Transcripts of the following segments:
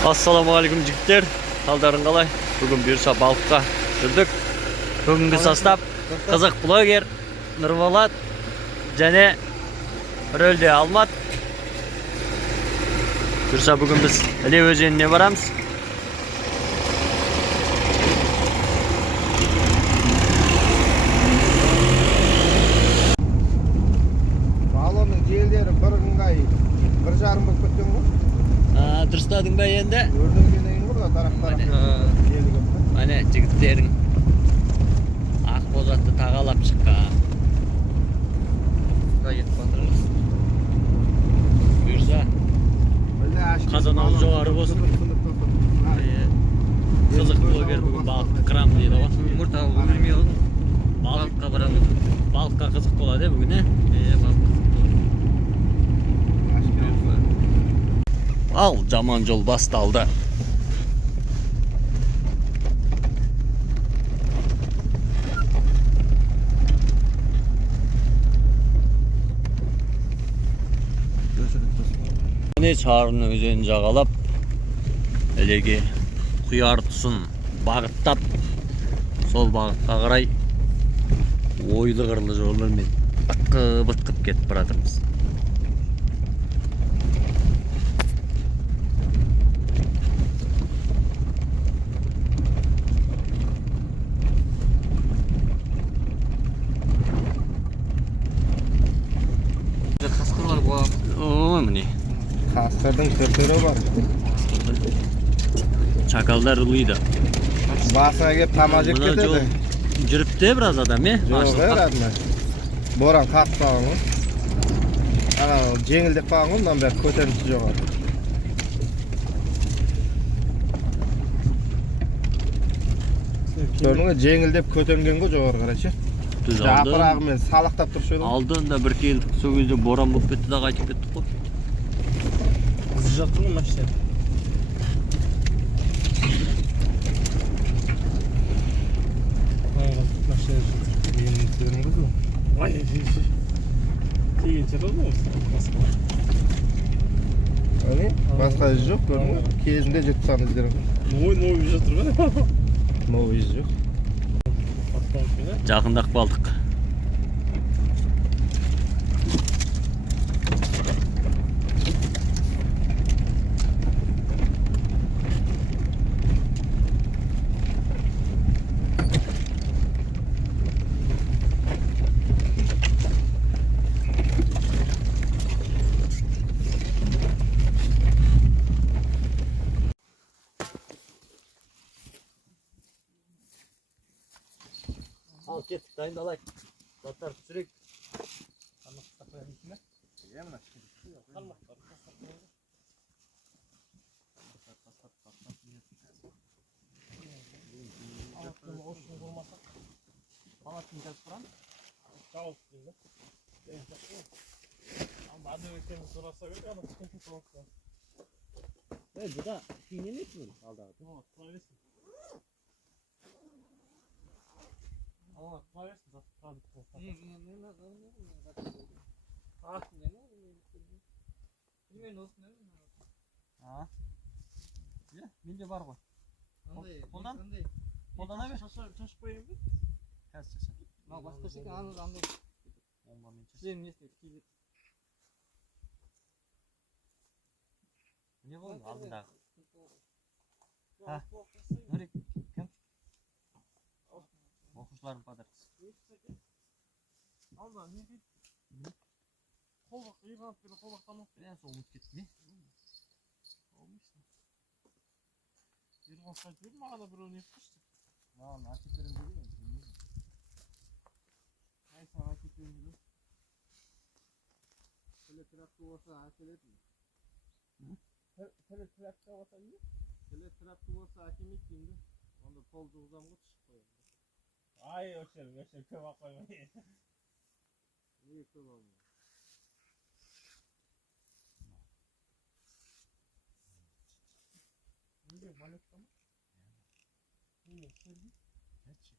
Ассаламағалейкум жігіттер, қалдарың қалай? Бүгін бұйырса балыққа жүрдік. Бүгінгі состав қызық блогер Нұрболат және рөлде Алмат. Бұйырса бүгін біз Іле өзеніне барамыз. Балонның желдері бір ыңғай, бір жарым болып кеткен ғой. Дұрыстадың ба енді? Өрденген ең ғой, тарап-тарап желі көп. Міне жігіттерің ақ бозатты тағалап шыққан. Бұйырса қазаналы жоғары болсын. Қызық блогер бүгін балықты қырам дейді ғой. Мұрта өлмей олды. Балыққа барамыз. Балыққа қызық болады бүгін, балыққа қызық болады. Ал жаман жол басталды. Міне Чарын өзенін жағалап, Ілеге құяр тұсын бағыттап, сол бағытқа қарай ойлы қырлы жолдармен ытқып кетіп баратырмыз. Қасқырлар болады. Ой, міне. Қасқырдың түр-түрі бар. Чакалдар ұлыйды. Басына кеп тама жеп кетеді. Жүріпте біраз адам, Жоқ, радмай. Боран қақып қалған ғой. Ана жеңілдеп қалған ғой, мынан бәрі көтерілісі жоғары. Көрдің ғой, жеңілдеп көтерілген ғой жоғары қарайшы. Жапырағымен салақтап тұршы еді. Алдында бір келдік, сол кезде боран болып кетті да қайтып кеттік қой. Қызы жатыр ғой машина. Машина жатыр. Менің көрін қыз ғой. Ай, теген жатыр ғой басқа. Әне, басқа із жоқ, көрдің ғой. Кезінде жетіп сан іздерім. Новый жатыр ғой. Новый із жоқ. Жақындақ балдық. Al kеттік, дайындалайық. Заттар түсірек. Қармақтар қоямын. Иә, мына Қармақтар менде бар ғой. Қолдана бер. Шашып қойын бе? Қазір шашып. Басқа шекен андай. Сіздердің несіне кейлет. Не болды алдындағы? Нұрек, кім? Оқушылардың подаркасы. Алда, не дейді? Қолбақ, иғанып берді, қолбақ тамақ. Сол ұмыт кетті не? Olmuşsun. Bir konser değil mi? Arada bir onu yapmıştık. Lan, açıklarım değil mi? Neyse, raketlerim gibi. Teletrapta olsa hakim etmiyor. Teletrapta olsa iyi. Teletrapta olsa hakim etmeyeyim de. Onda polda uzamga çıkıp koyalım. Ay, öşerim, köp aklaymayın. Niye köp olmuyor? Ne balıkta mı? Ne sevdi? Gerçi.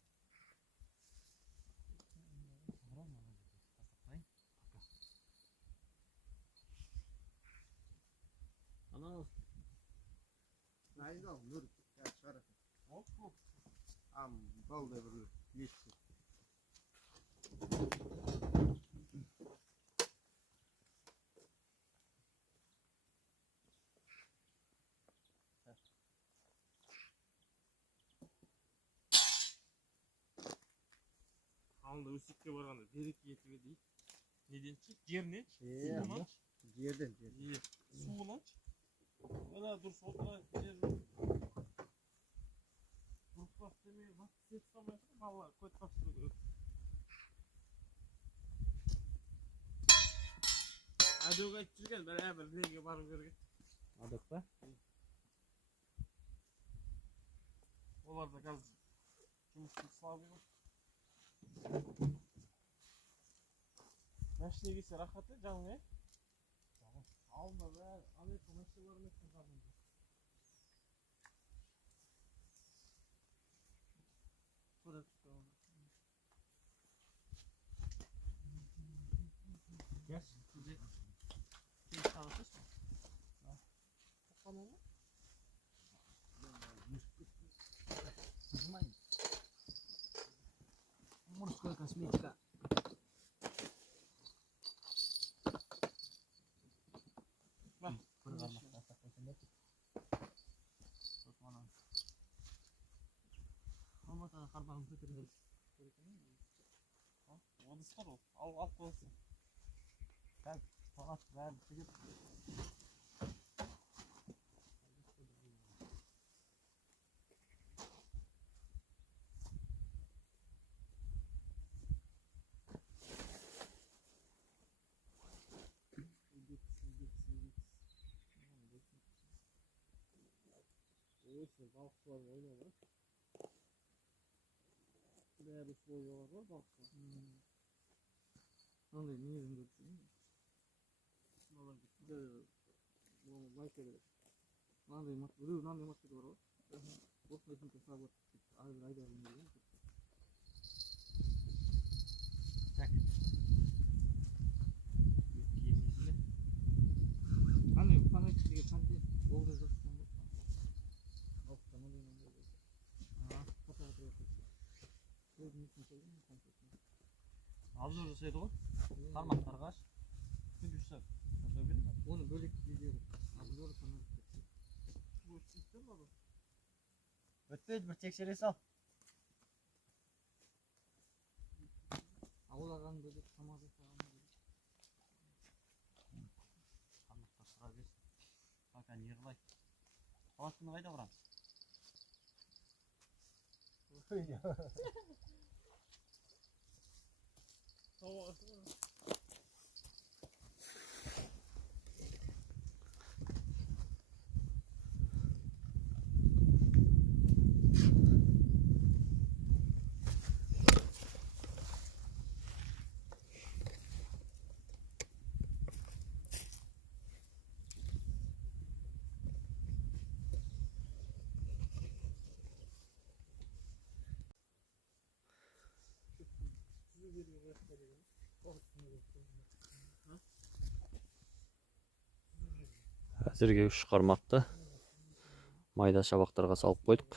Ana Dayındal, nur. Ya çıkar. Hop hop. Am, bal da bir yeşil. Алында өсекке барғанда береке етіге дейді. Неденші? Жеріненші? Yerden, Суынанші? yerden. Суынанші? Ана дұрыс отырайық жер жоқ. Дұрыс демей, басты сет салмайсың, балалар көт тапсыру керек. Әдөк айтып жүрген, бір жерге бару керек. Адық па? Олар да қазір жұмыстың слабы бар. Мәшіне келсе рахаты жаңың, Алма бәрі, Америка мәшіне бар емес қырғанын. Көрек тұтауын. Yes. Күзет. Кеш тағысыз ба? Тоққан олма? Нажимай. Морская косметика. Ба. Бір қармақ тастап қойсаң да. Сосын анан. Алматыға қармағын көтерген. Одыс бар ол. Алып қойсын. Как? Палат бәрі тігіп. Өйсін балықшылар ойнауға. Бәрі ойнауға бар балықшылар. Onday niye görürsün? Олар кетті. Майкері. Onday mat, ürü onday mat var o. Osman için hesabı ayda bilmiyorum. Tak. Yesinde. Hani bana bir sanki oldu zaten bu. Of tamam değil mi? Ah, fotoğraf yapıyor. Gözünü söyleyeyim mi sanki? Абзор жасайды ғой. Қармақтар қаш. Күн жасап. Жасау керек пе? Onu bölük gidiyor. Abzor sana. Bu sistem var. Ötmedi bir tekşere sal. Avlagan dedik, samazı falan dedik. Қармақтар сұра берсін. Пока не қылай. Палатканы қайда құрамыз? Әзірге 3 қармақты майда шабақтарға салып қойдық.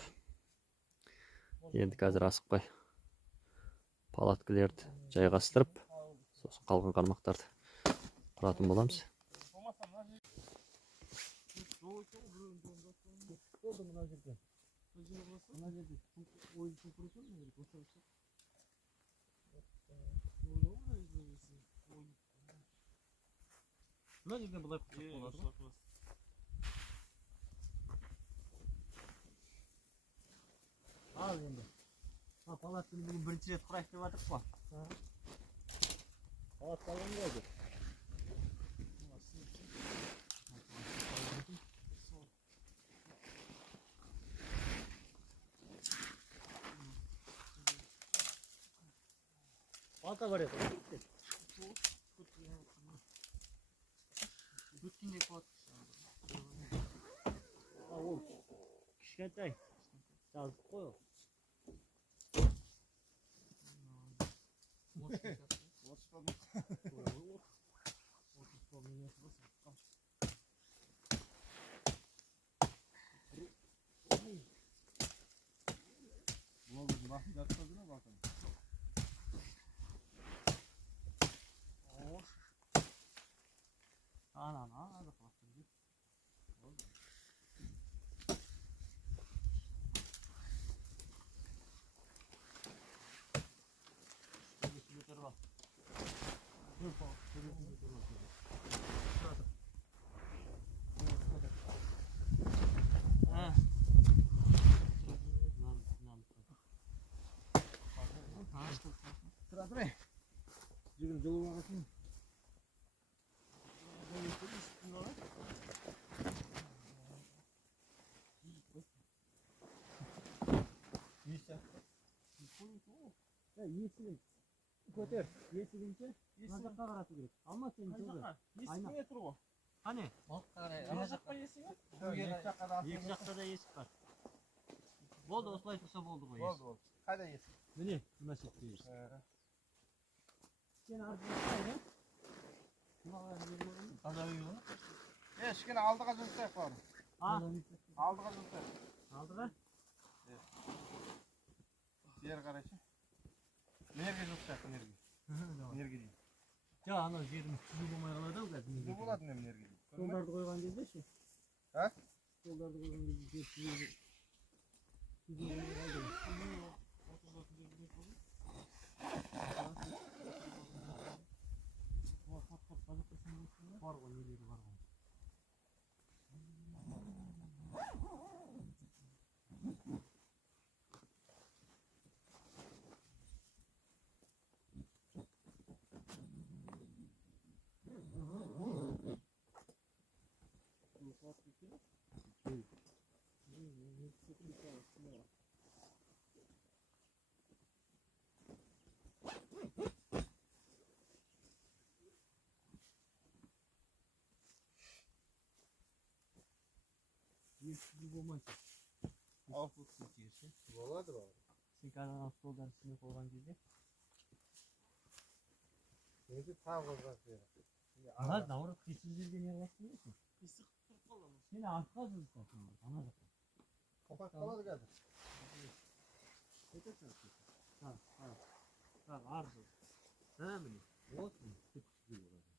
Енді қазір асықпай палаткілерді жайғастырып, сосын қалған қармақтарды құратын боламыз. Mına жерден бұлай құшақ болады ғой? Ал енді. Палатканы бүгін бірінші рет құрайық деп жатырық па? Палатка алған ғой деп. Палка бар еді. Өткендей палатка. Ол кішкентай. Жаздық қой ол. Bakın yatmadığına bakın. Ana hadi bastırdı. Yeter bak. Dur bak. Dur bak. Ha. Sıra dur. 지금 저거 와가지고. Ya yeşilin. Götür. Yeşilince nazakka karatu gerek. Ama sen 저거. Есігіне тұр ғой. Hani? Ана жаққа есігі? Екі жақта да есік бар. Болды, осылай тұрса болды ғой. Болды. Қайда есік? Міне, мына шетте есік. Сен артына таза үй ғой. Ешкіні алдыға жұмсайық бар. Алдыға жұмсайық. Алдыға? Бері қарайшы. Мерге жұмсайық, мерге. Мерге дейін. Ja, ана жеріміз түзу болмай қалады ау қазір. Түзу болады мен мерге дейін. Столдарды қойған кезде ше? А? Столдарды қойған кезде жер түзу болмай қалды. Бар ғой, нелері бар ғой. Ешкілі болмайды. Ал. Жерші. Болады ба? Сен қазір столдан үстіне қойған кезде. Өзі тағы қозғап жібереді. Ана наурыз қисыз жерге не қыласың дейсің? Қисық тұрып қаламыз. Сен артқа жылысың. Ана жаққа. Қопақ қалады қазір. Так, арзы. Да, міне. Вот, міне. Түп түзу болады.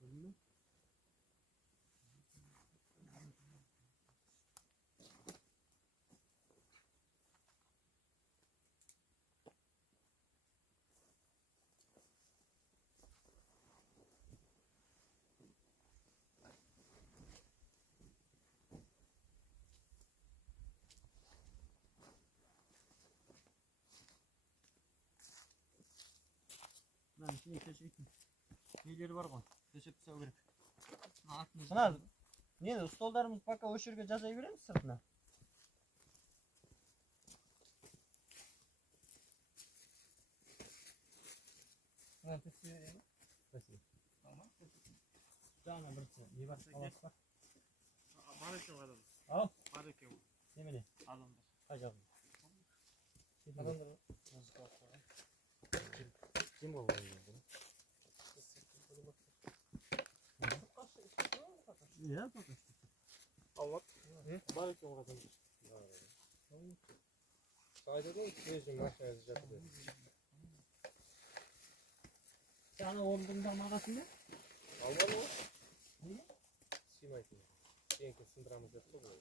Көрдің бе? Lan şimdi töşekin. Neleri var ғой? Төсеп тастау керек. Мына не, столдарымыз пока осы жерге жасай береміз сыртына. Мына төсеп берейін. Спасибо. Жаңа бір не бар? Палас бар. Бар екен ғой адамдар. Ал? Бар екен ғой. Немене? Адамдар. Қай жағында? Адамдар. Кем болған? Иә, пока. Алмат. Бар екен ғой адамдар. Қайда ғой свежий машина жатыр. Сен орындың бармағасың ба? Алмады ғой? Неге? Сыймайды. Кейінгі сындырамыз деп тұр ғой.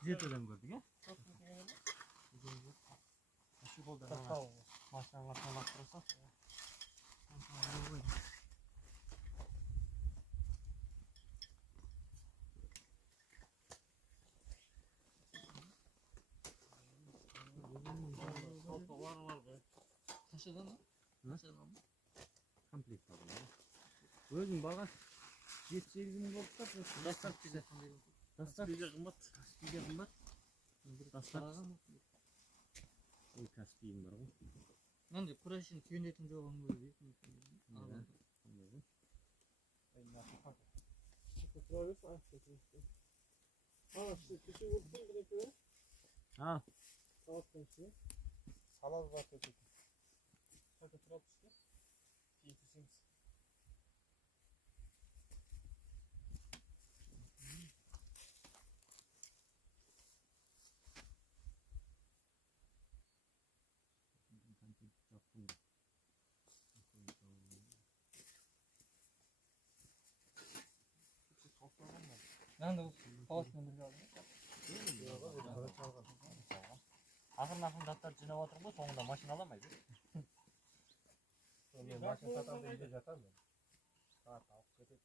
Жетіден көрдік, е? Şu koldan maçtan baktırırsa. Var be. Taşıdın mı? Taşıdın mı? Komplekt var. Özün bağış 7-8 bin oldu da Dastak bize. Dastak Bize kımbat. Bize kımbat. Dastak ой каспийім бар ғой. Мынандай құрашын түйіндетін жоғын көрді. Ha. Salaz var kötü. Hadi oturalım işte. Yetişiniz. Nerede o? Havasını bir aldım. Ақырын заттар жинап отырмын ғой, соңында машина аламайды. Men mashina sotamda uyda yotaman. Soat olib ketib,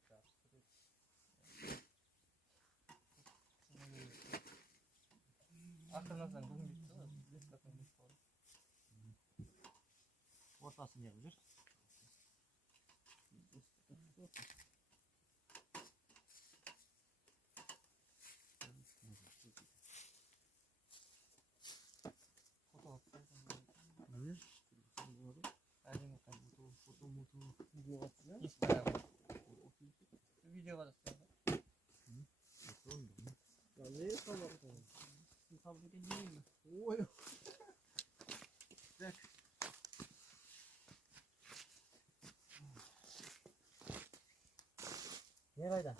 Ақырын бүгін ортасын неғып жүр. Видеоға да не қайда?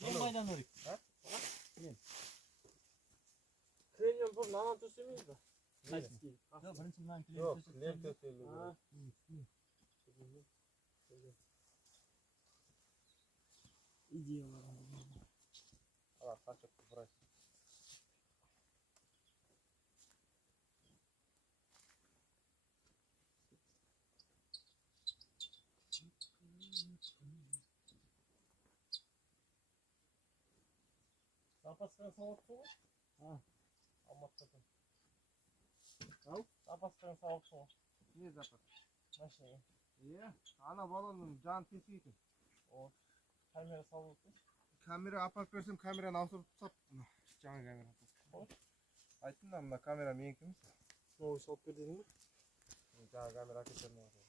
Мен қайдан өрейік? Кремнен бұл нанан төсемейді ба? Жоқ, бірінші мынаны Yo'q, nem төселdi. идеялар. Ala kaçıp burası. Запасқан сауатты ғой? Алматыдан. Ау? Запасқан сауатты ғой? Ne zapat? Машинаға. Ana balonun can tespiti. Камера салып отыр. Kamera apart versem kamerani ауыстырып тастап. Жаңа камера. Айттым да мына камера менікі емес. Новый салып бер дедің бе? Жаңа камера әкеліп бермей отыр.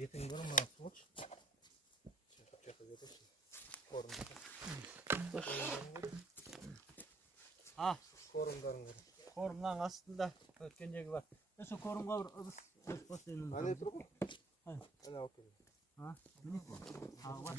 Ертең бір мына сұлыш. Чақып жетесің. Қорымдарын көріп. Қорымның астында өткендегі бар. Осы қорымға бір ыдыс бассейнің. Ане тұр ғой? Ане алып келді. Міне қой. Тағы бар.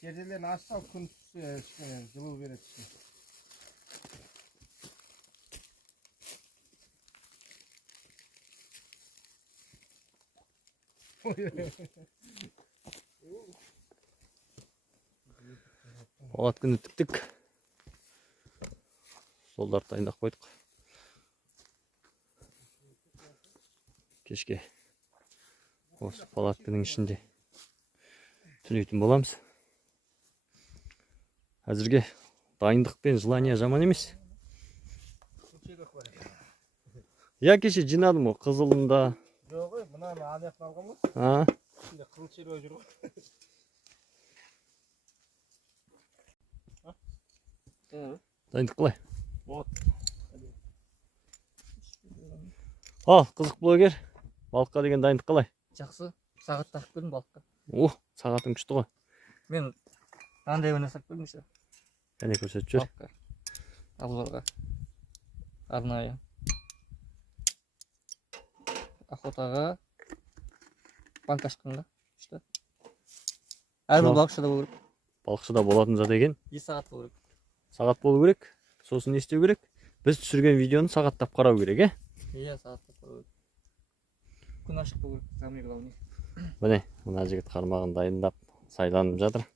Tercihlerini açsa kun жылу береді. От күні тіктік. Солдар дайындап қойдық. Кешке осы палатканың ішінде түнейтін боламыз. Әзірге дайындық пен желание жаман емес. Я кеше жинадым ғой қызылында. Жоқ ғой, мынаны аяқтан алған ғой. Ішінде қызыл шеруа жүр ғой. Дайындық қалай? Вот. Қызық блогер. Балыққа деген дайындық қалай? Жақсы. Сағат тақып келдім балыққа. Сағатың күшті ғой. Мен қандай ойнасақ келдім ше. Және көрсетіп жүр. Албарға. Арнайы. Охотаға. Банк ашқанға. Әрбір балықшыда болу керек. Балықшыда болатын зат екен. 2 сағат болу керек. Сағат болу керек. Сосын не істеу керек? Біз түсірген видеоны сағаттап қарау керек, Иә, сағаттап болу керек. Күн ашық болу керек. Самый главный. Міне, мына жігіт қармағын дайындап сайланып жатыр.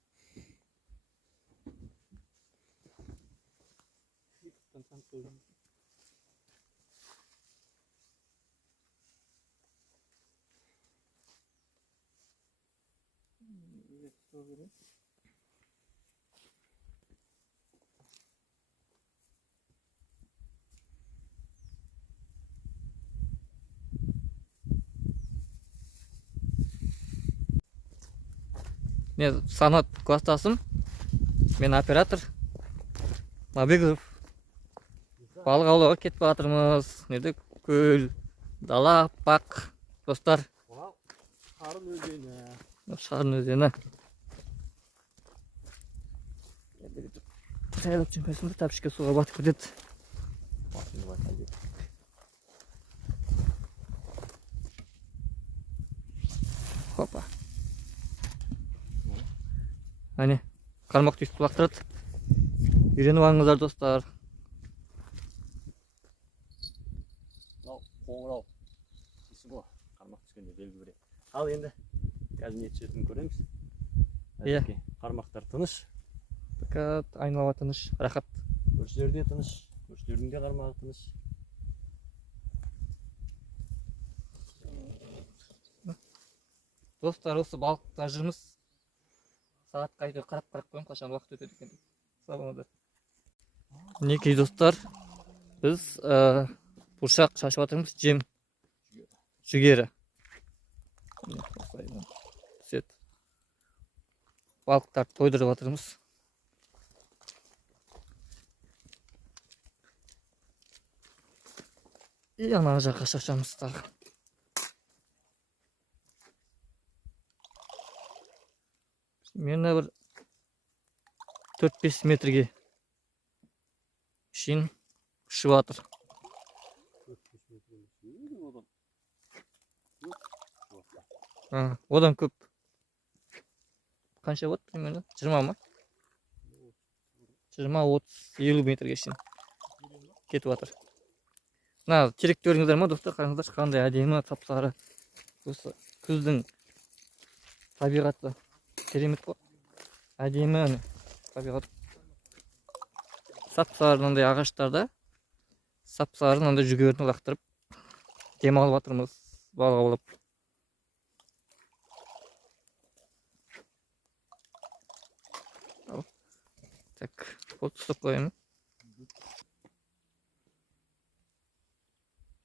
Мен Санат класстасым. Мен оператор. Мабегов. Балық аулауға кетіп жатырмыз. Неде көл, дала, бақ. Достар, Қарын өзені. Шарын өзені. Сайлап жүрмесімді тапшыға суға батып кетеді. Хопа. Әне, қармақ түйісті лақтырады. Үйреніп алыңыздар достар. Қоңырау. Исі ғой, қармақ түскенде белгі береді. Ал енді, қазір не түсетінін көреміз. Иә. Қармақтар тыныш. Айналаға тыныш, рахат. Көршілер де тыныш. Көршілердің де қармағы тыныш. Достар, осы балықта жүрміз. Сағат қайда қарап қойым, қашан уақыт өтеді екен деп. Саламатар. Мінекей достар, біз бұршақ шашып жатырмыз, жем жүгері. Балықтарды тойдырып жатырмыз. И ана жаққа шашамыз тағы. Мені бір 4-5 метрге шейін ұшып жатыр. Одан көп. Қанша болады примерно? 20 ма? 20, 30, 50 метрге шейін кетіп жатыр. Мына теректі көрдіңіздер ма достар? Қараңыздар, қандай әдемі сап-сары. Осы күздің табиғаты керемет қой. Әдемі табиғат. Сап-сары мынандай ағаштарда сап-сары мынандай жүгеріні лақтырып демалып жатырмыз, балық аулап. Так, вот ұстап қояйын.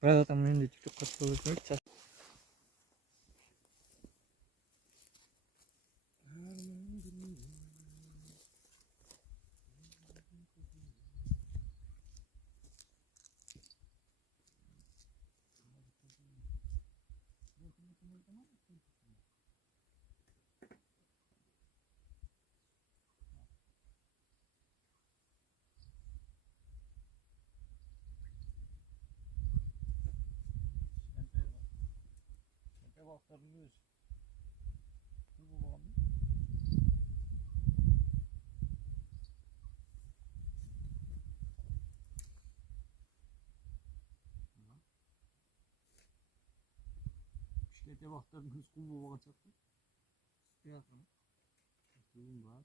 Біраз адам менде тикток қатып өтмейді. Балықтардың өзі. Бұл болған. Кішкентай балықтардың өзі құл болған сияқты. Құлым бар.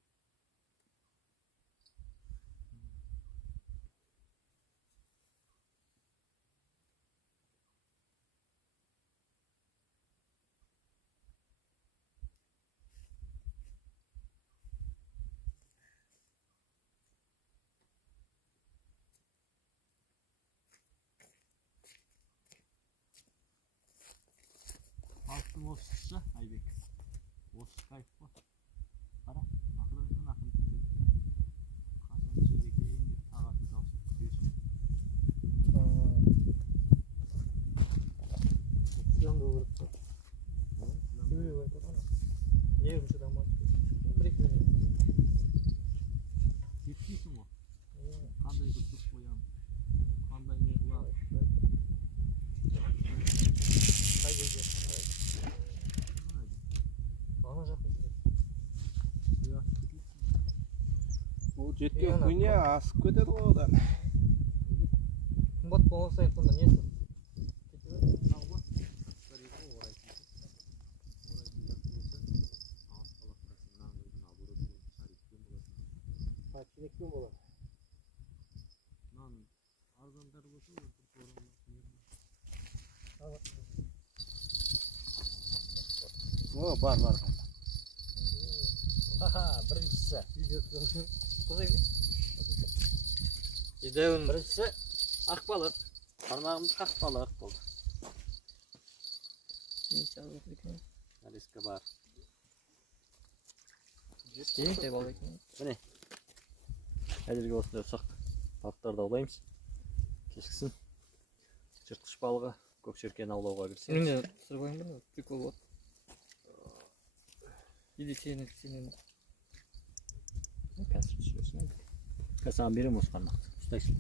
Балықтың осысы Айбек. Осы кайф қой. Қара, ақырын ақын түседі. Қашан түседі екен деп тағатын тауысып күтесің. Сілен болу керек қой. Көбею айтады ғана. Не ерінші дамайды. Бір-екі минут. Кетпейсің ғой. Қандай күтіп қоямын. Қандай не қылам. Қай жерде қандай. Ана жаққа жүреді. Ол жеткен күнде асып кетеді ғой одан. Қымбат болған сайын сонда несі? gün olur. Lan arzon der bolsa bir sorun. O var. Haha, birinchisi. Ko'raymi? Idevin Birinchisi ak balık. Parmağımız ak balık oldu. necha oldu ekan? Nariska var. Necha oldu ekan? Hadi olsun diyorsak balıkları da avlayımız. Keskisін жыртқыш балығы көксеркені аулауға кірісеміз. Seninle sırbayım mı? Prikol var. Bir de senin. Қазір түсіресің. Саған беремін осы қармақты. Ұстайсың.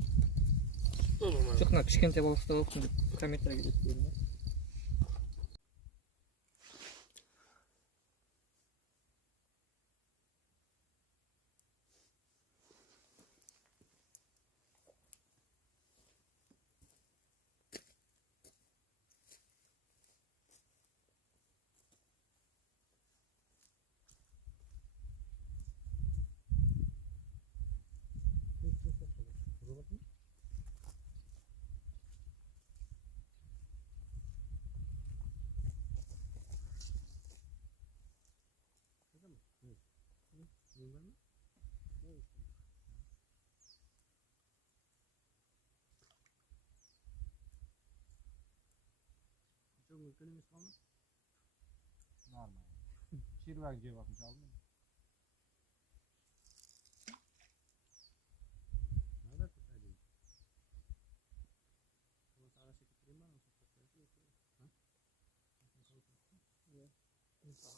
Çok nak kişkente balıkta olsun diye kommentlere gidiyorum. Çok mümkün mü sonra? Normal. Şirvak diye bakmış aldın mı? Nerede tutsaydın? Ama sana çektireyim ben olsa tutsaydın. Ha? Ne? İnsan.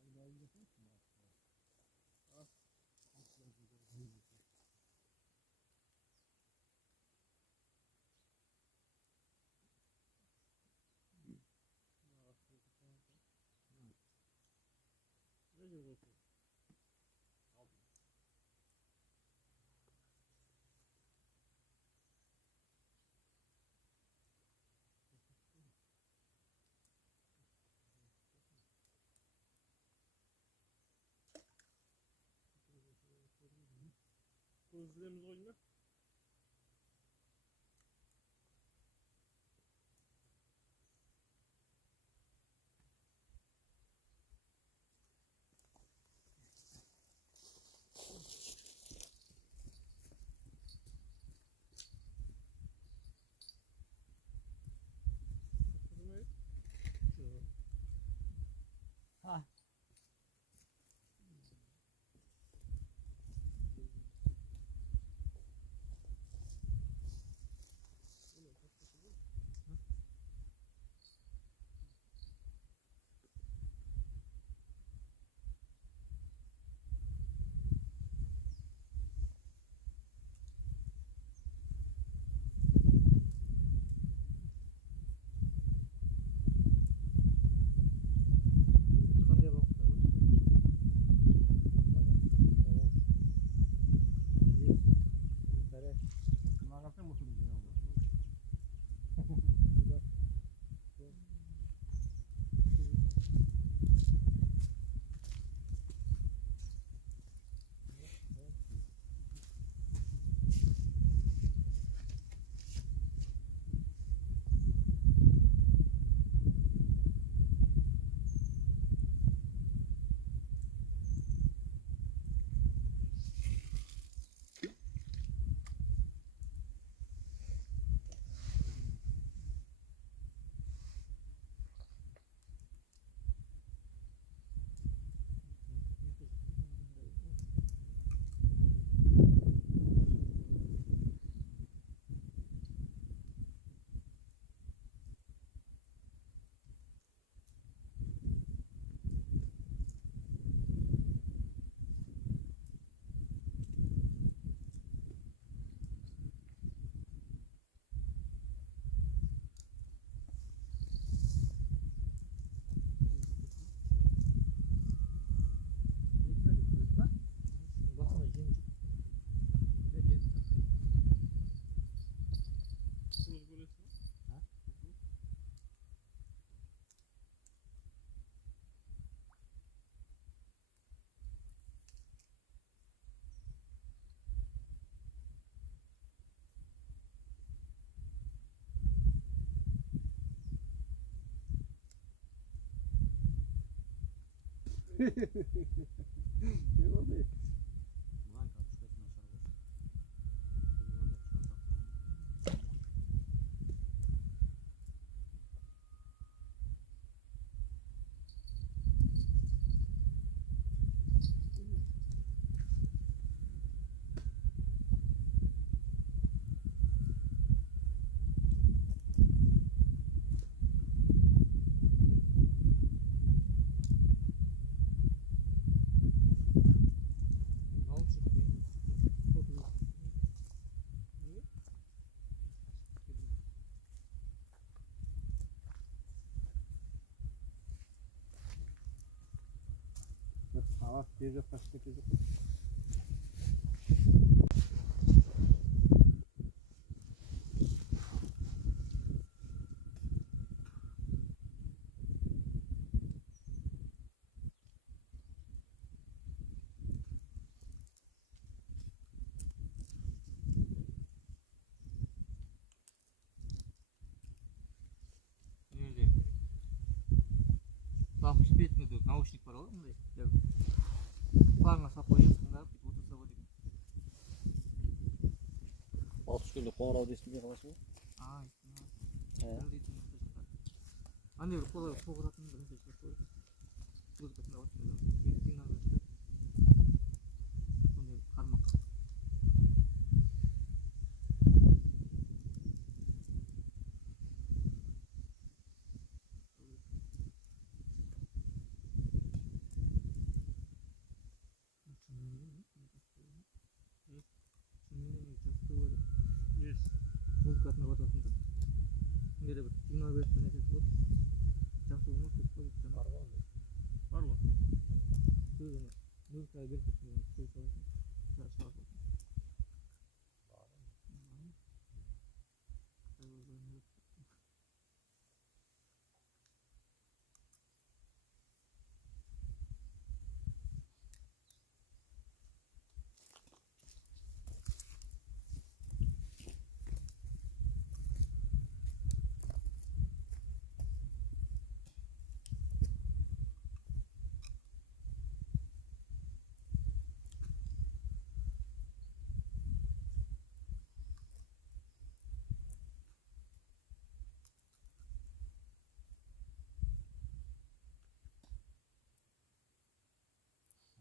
Sen daha iyi yapıyorsun mu? Ah. Gözlerimiz oynuyor. Ha. oldu? Ulan karpuşkasını açar boş. Наушник деген фото. Hava bir de kaç ketecek. Nerede? Bakış betinde наушник бар ғой мындай. Құлағыңа салып қойып, тыңдап бүйтіп отырса болады екен. Ал түскенде қоңырау естімей қаласың ба? Андай бір қолай соғыратын бір нәрсе шығарып қойып. Музыка тыңдап отырсың да, сигнал береді. Сондай қармақ. Музыка тыңдап отырсың да. Андай бір сигнал береді нәрсе болады. Жақсы болмас деп қойып Бар ғой ондай. бар ғой. Сөзіне музыка беріп кетсін сөз саласың. Шығарып отырсың.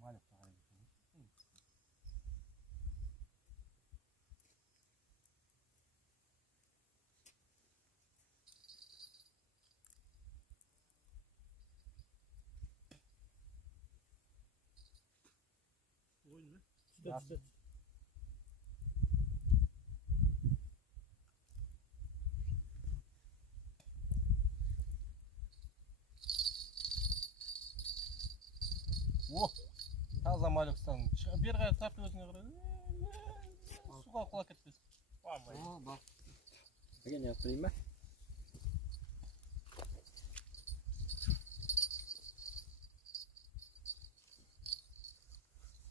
Малик тағайын екен. Түсті. О, таза малюкстан. Бері қарай тартып өзіңе қарай. Суға құлап кетпес. О, бақ. Әген яғып берейін бе?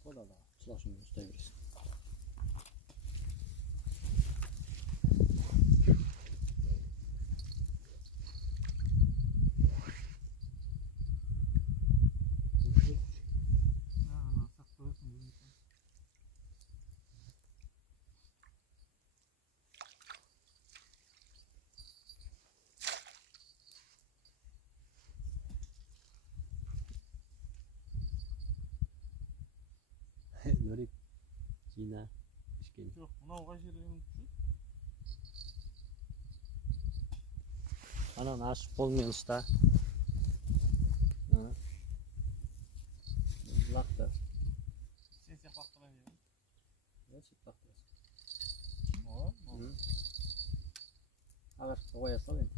Қода да, сылашын ұстай бересің. Нөрек жина ішкен. Жоқ, мынау қай жерден түседі? Ананы ашып қолмен ұста. Лақты. Сен сияқты бақтырайын деймін. Сөйтіп бақтырасың. О, Ағашқа қоя сал енді.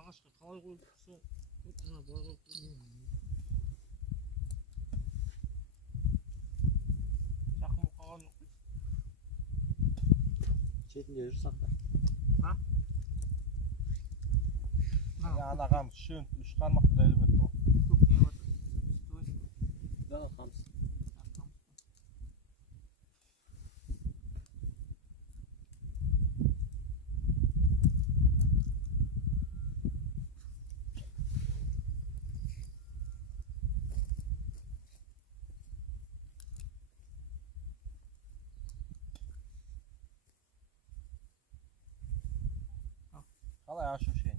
Ағашқа қалай қойып тұрса, мына былай қойып жақын болып қалған жоқ қой. Шетінде жүр сақта. Анағам үш қармақты дәлі берді ғой. көп не бар. Жаңа қамыс. Қалай ощущение?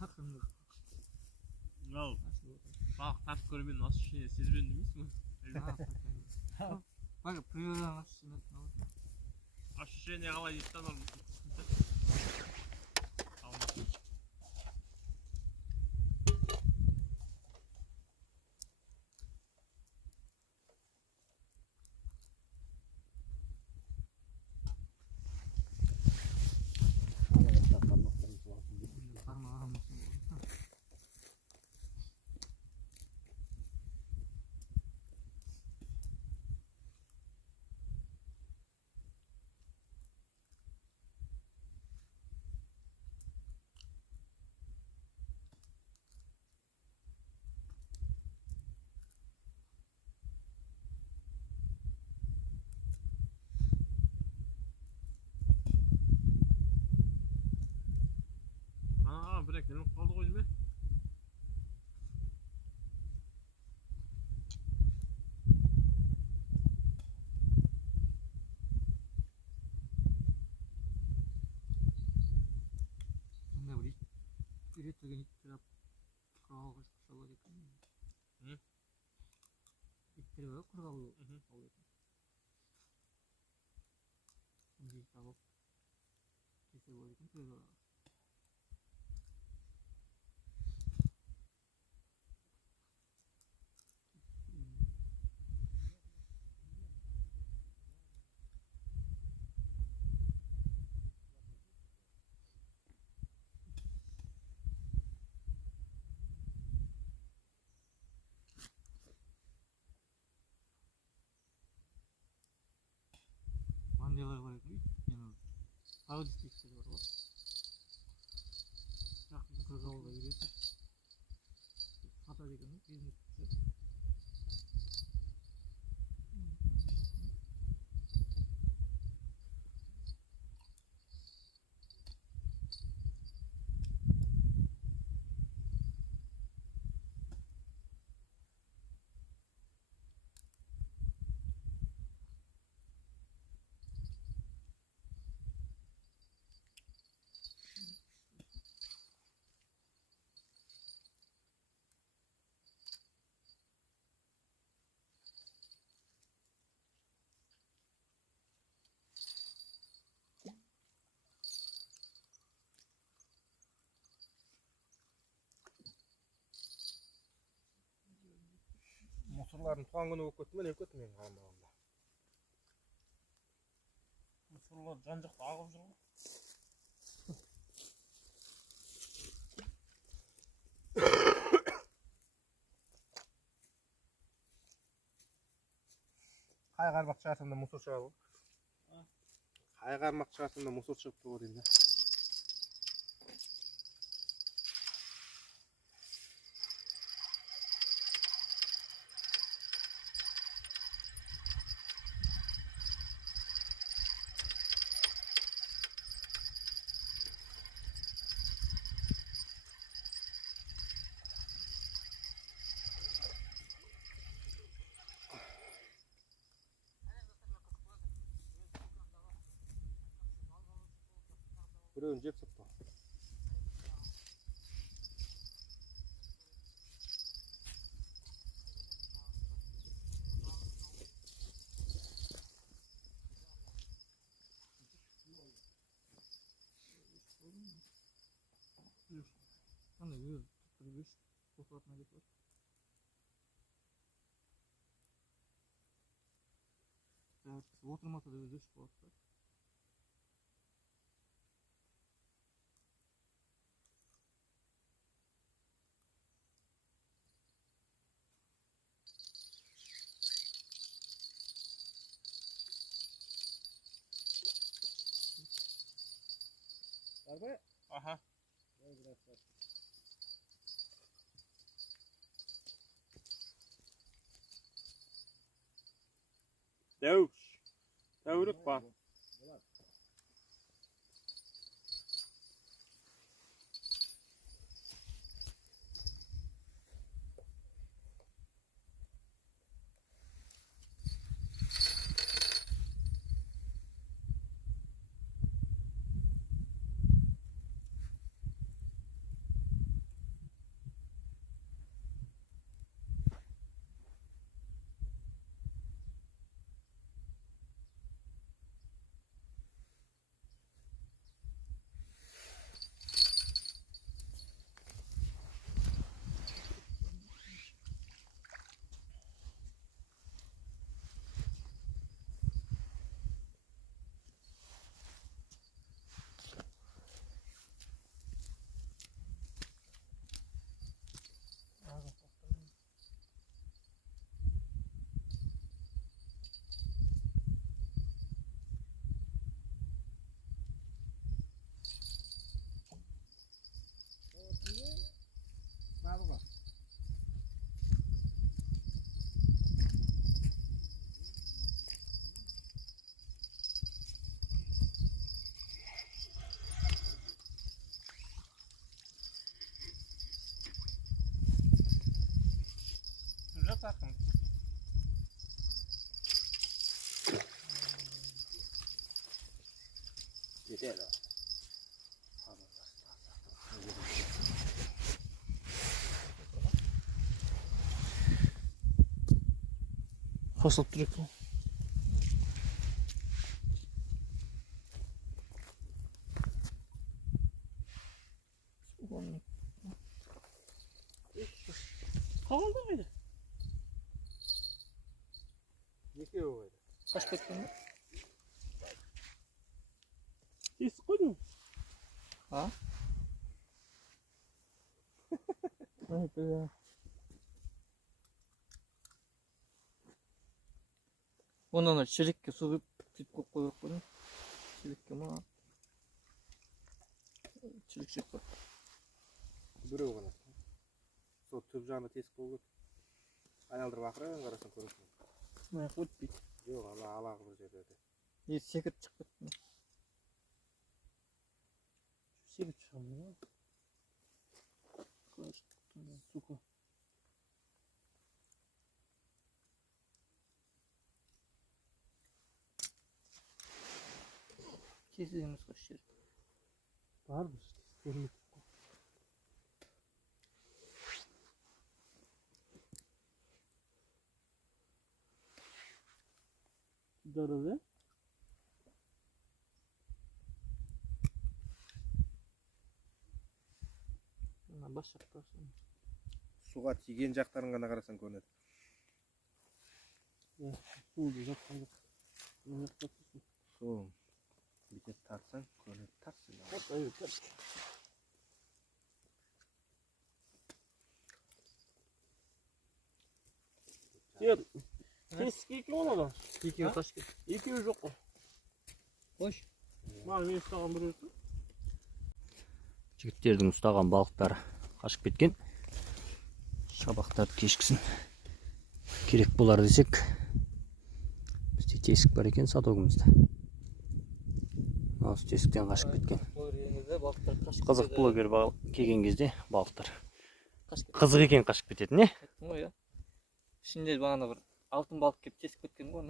Ақырындап Ал, ашылып отыр. балық тартып көрмедім, ощущение сезбедім дейсің ба? Бak природаның ащыны Ощущение қалай дейді да, бармағанмын. бір ілініп қалды ғой деймін. Сонда бір ит үйретілген иттер алып қырғауылға шалады екен. Иттер бар қырғауыл алады екен. Сонда ит алып кесе болады екен природаға. Мандайлар бар екен, пародист иттер бар ғой. Жақын қырғауылға үйретіп сатады екен, бизнес түсіп. Мусорлардың туған күні болып кетті ме, не болып кетті менің қарамағымда? Мусорлар жан жақта ағып жүр ғой. Қай қармақ шығарсам да мусор шығады ғой. Қай қармақ шығарсам да мусор шығып тұр ғой деймін да. Біреуін жеп сапты. Ана өзі тұрып қосылатына кетіп отырмаса да өзі өшіп қалады да. Var mı? Aha. Devuş. Devrük var. sakın. Yeter o. Kosulup duruyor bu. Kaldı mıydı? Yeke o öyle. Kaç bekliyor mu? Kesik koydun. Ha? Evet ya. Ondan sonra çelikке su koyup koyup bunu. Çelikке mi? Çelik var. Biri o kadar. Sol tüp canı tesik oldu. Ayaldırıp akıran karasın konuşma. Ne koydu bit. Yok Allah Allah bir şeyde. Sekip çıktı. Şey çıkamıyor. Su koy. Keseceğimiz kaç yer. Var mı işte? Termik. Darılı. Bundan başlayacaklar sonra. Suga tigen jaklarına gana karasan ko'rinadi. Suyu uzatmayın. Ne yapıyorsun? Su bir tartsan ko'rinadi. Tarsın. Evet, evet. Diğer kesik iki ona. İki Ha? kaç kere. 200 yok o. Boş. Var ne isteğin duruyorsun? Жігіттердің ұстаған балықтары қашып кеткен. Шабақтарды кешкісін керек болар десек, бізде тесік бар екен садогымызда. Осы тесіктен қашып кеткен. Қызық блогер келген кезде балықтар қызық екен қашып кететін, не? Ғой ya. Ішінде бағана бір алтын балық келіп тесіп кеткен ғой.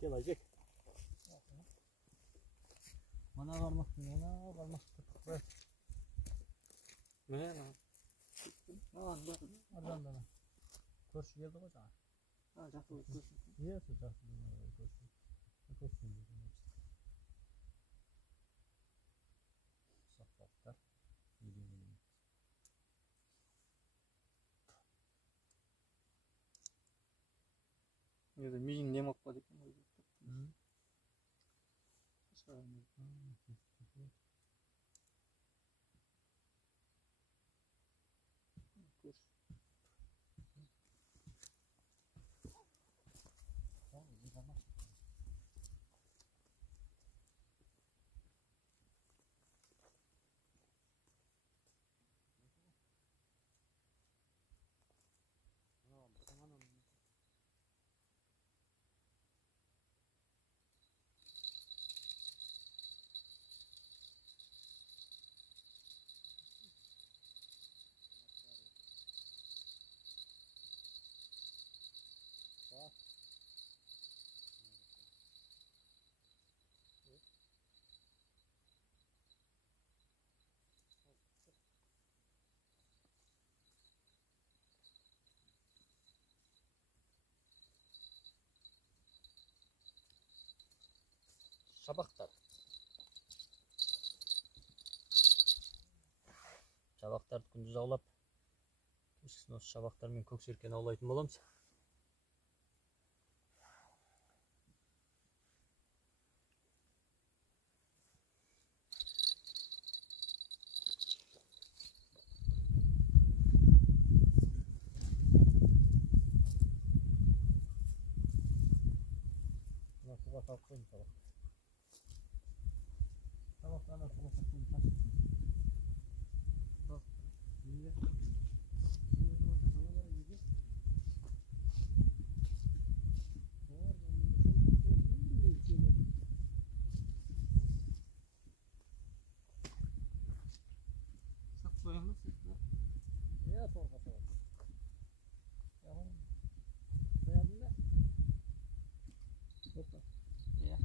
Gelecek. Mana barmak. Ne lan? Adam da. Көрші келді ғой жаңа. Жақсы болды. Иә, сол жақсы. Көрші. Сақталықтар. Енді миың не болып қалды екен ғой. Шабақтар. Шабақтарды күндіз аулап, кешкісін осы шабақтармен көксеркені аулайтын боламыз. Суға салып қойдым сабақ. Сабақтарына суға салып қойдым. Тасып. сияқты. Иә, торға салады. Соядың ба? Опа. Иә.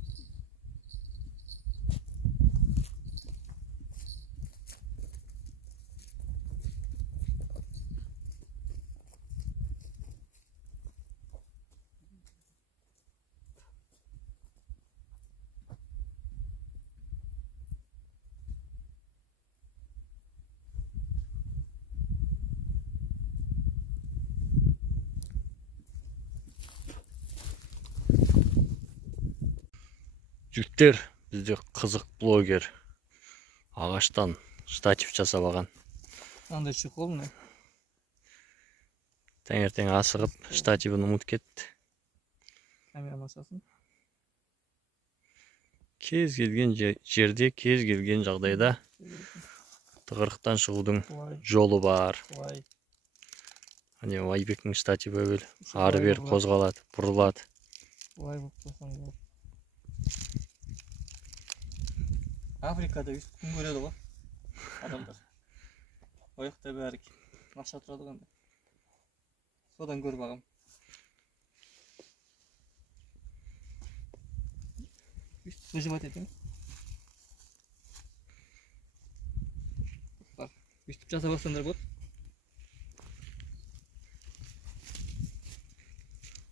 Жігіттер, бізде қызық блогер ағаштан штатив жасап алған. Андай чехол міне. Таңертең асығып штативін ұмытып кетті. Камера масасын. Кез келген жерде, кез келген жағдайда тығырықтан шығудың Былай, жолы бар. былай. Міне Айбектің штативі өлі. Ары бері қозғалады, бұрылады. Былай болып қойсаң болады. Африкада өйстіп күн көреді ғой адамдар. Ояқта бәрі ақша тұрады ғой. Содан көріп ағам. Өйстіп выживать етеміз. Өйстіп жасап алсаңдар болады.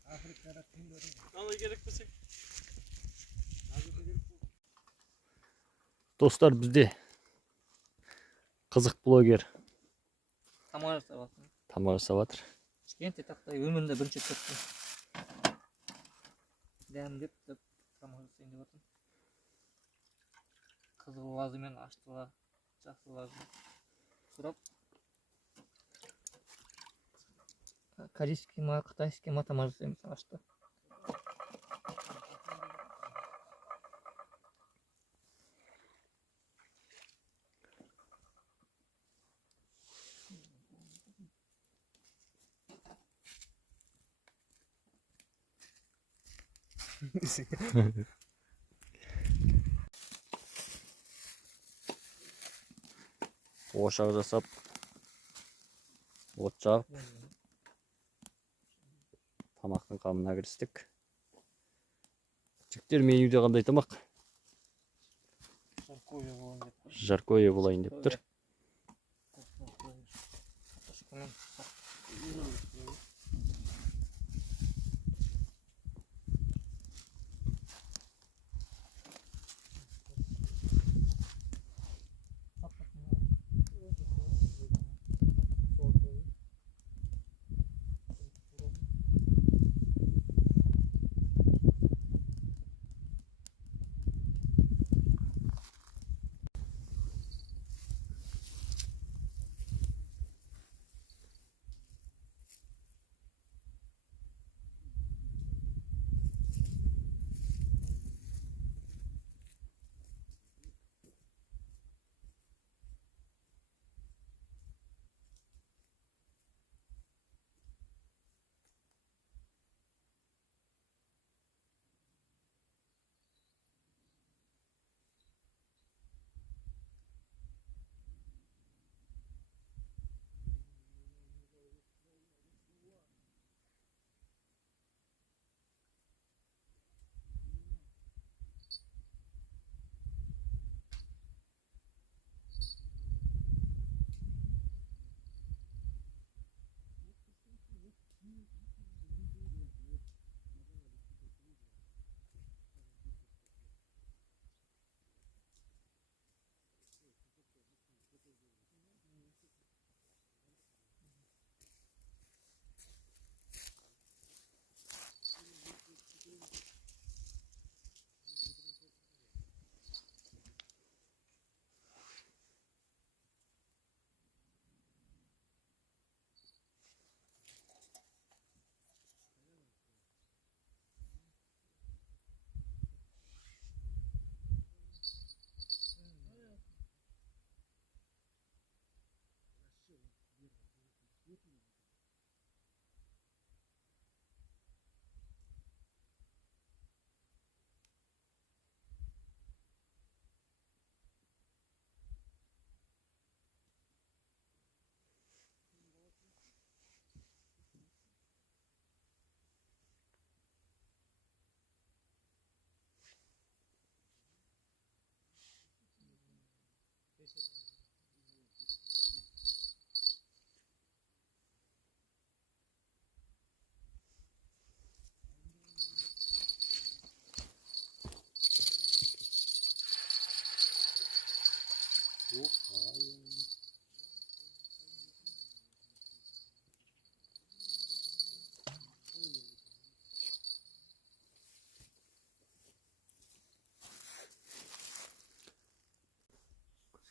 Африкада күн көреді. Қалай керек болсақ. Достар, бізде қызық блогер Тамақ жасап алсын. тамақ жасап жатыр. Кішкентай тақтай өмірінде бірінші тапты. Дәмдеп тамақ жасайын деп жатырмын. Қызыл лазы мен аштыла, жақсы лазы сұрап. Корейский ма, қытайский ма тамақ жасаймыз ашты. Ошақ жасап, от жағып, тамақтың қамына кірістік. Жігіттер, менюде қандай тамақ? Жаркое болайын деп тұр.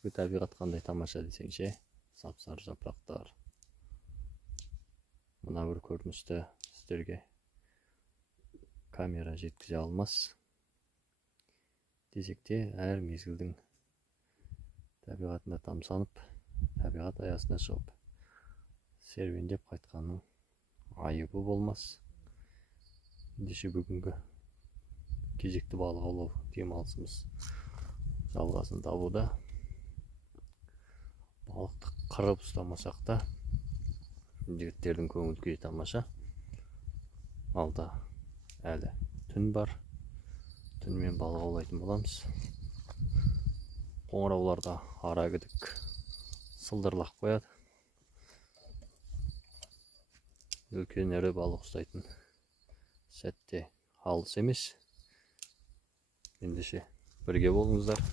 Тышкы табиғат қандай тамаша десеңші. Сап-сары жапырақтар. Мына бір көріністі сіздерге камера жеткізе алмас. Десек те әр мезгілдің табиғатында тамсанып, табиғат аясына шығып, серуендеп қайтқанның айыбы болмас. Ендеше бүгінгі кезекті балық аулау демалысымыз жалғасын табуда. Балықты қырып ұстамасақ та, жігіттердің көңіл күйі тамаша. Алда әлі түн бар. Түнмен балық аулайтын боламыз. Қоңырауларда ара күдік сылдырлақ қояды. Үлкен ірі балық ұстайтын сәтте алыс емес. Ендеше бірге болыңыздар.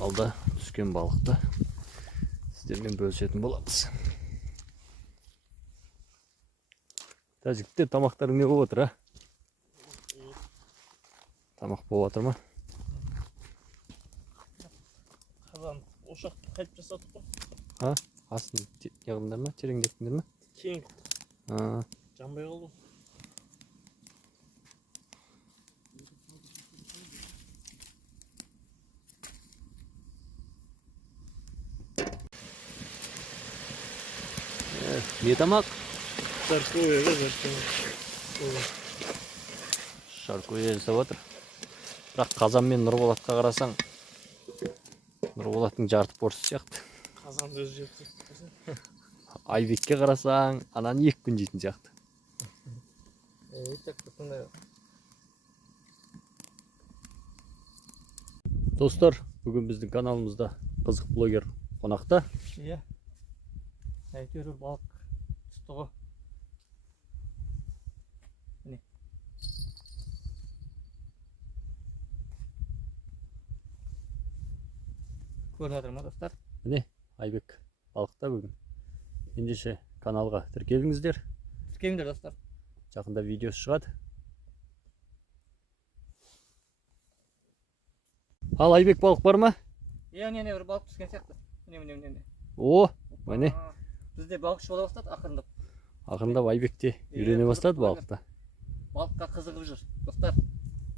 Алда түскен балықты сіздермен бөлісетін боламыз. Жігіттер, тамақтарың не болып отыр, а? Тамақ болып отыр ма? Қазан ошақты қайтып жасадық қой. Ha? Астын неғылыңдар ма? Тереңдеттіңдер ма? Кең Ha. жанбай қалды. Не тамақ? Жаркое, жаркое. Шаркуе жасап отыр. Бірақ қазан мен Нұрболатқа қарасаң, Нұрболаттың жарты порсы сияқты. Қазан сөз жетті. Айбекке қарасаң, ананы 2 күн жейтін сияқты. Так сондай. Достар, бүгін біздің каналымызда қызық блогер қонақта. Иә. Әйтеуір балық түсті ғой. Міне. Көріп жатыр ма достар? Міне, Айбек балықта бүгін. Ендеше каналға тіркеліңіздер. Тіркеліңдер достар. Жақында видеосы шығады. Ал Айбек балық бар ма? Не, бір балық түскен сияқты. Міне. О, міне. Бізде балық шыға бастады ақырындап. Ақырындап Айбекте үйрене бастады балықта. Балыққа қызығып жүр. Достар,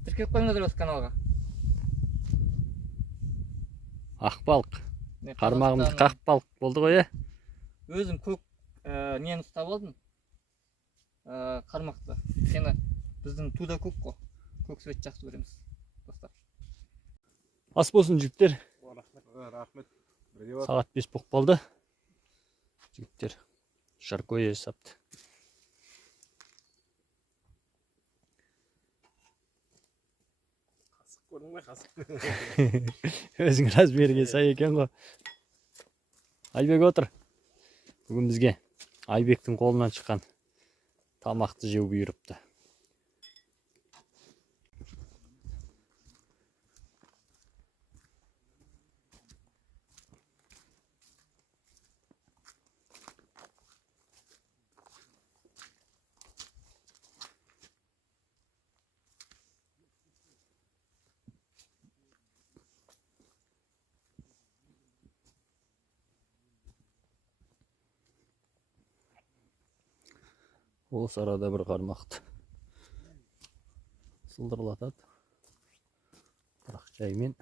тіркеліп қойыңыздар осы каналға. Ақ балық. Қармағымды қақ балық болды ғой, Өзім көк нені ұстап алдым. Қармақты. Сені біздің туда көк қой. Көк свет жақсы көреміз. Достар. Ас болсын жігіттер. Рахмет. Сағат 5 болып қалды. Жігіттер жаркое жасапты. Қасық көрдің бе, қасық? Өзің размерге сай екен ғой. Айбек отыр. Бүгін бізге Айбектің қолынан шыққан тамақты жеу бұйырыпты. Осы арада бір қармақты сылдырлатады. Бірақ жаймен